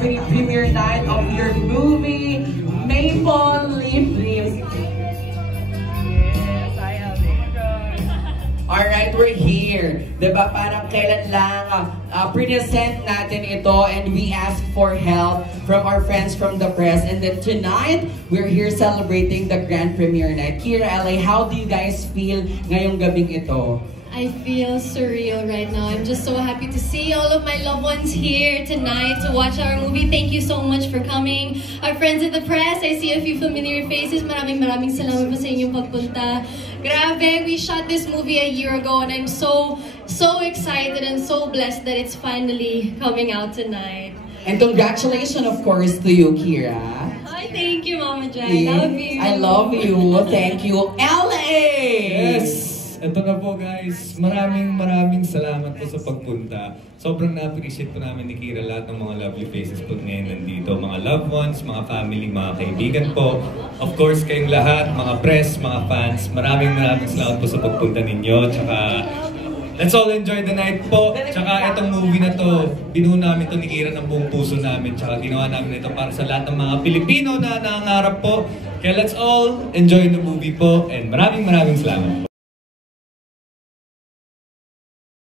having a premiere night of your movie, Maple Leaf Dreams. Alright, we're here. Diba parang kailan lang present natin ito and we ask for help from our friends from the press. And then tonight, we're here celebrating the grand premiere night. Kira, LA, how do you guys feel ngayong gabing ito? I feel surreal right now. I'm just so happy to see all of my loved ones here tonight to watch our movie. Thank you so much for coming. Our friends in the press, I see a few familiar faces. Maraming salamat po sa inyong pagpunta. Grabe, we shot this movie a year ago and I'm so excited and so blessed that it's finally coming out tonight. And congratulations, of course, to you, Kira. Hi, thank you, Mama Jai. I love you. I love you. Thank you. LA! Yes! Ito na po guys, maraming salamat po sa pagpunta. Sobrang na-appreciate po namin ni Kira lahat ng mga lovely faces po ngayon nandito. Mga loved ones, mga family, mga kaibigan po. Of course, kayong lahat, mga press, mga fans, maraming salamat po sa pagpunta ninyo. Tsaka, let's all enjoy the night po. Tsaka itong movie na to, binuo namin to ni Kira ng buong puso namin. Tsaka ginawa namin ito para sa lahat ng mga Pilipino na nangangarap po. Kaya let's all enjoy the movie po. And maraming salamat po.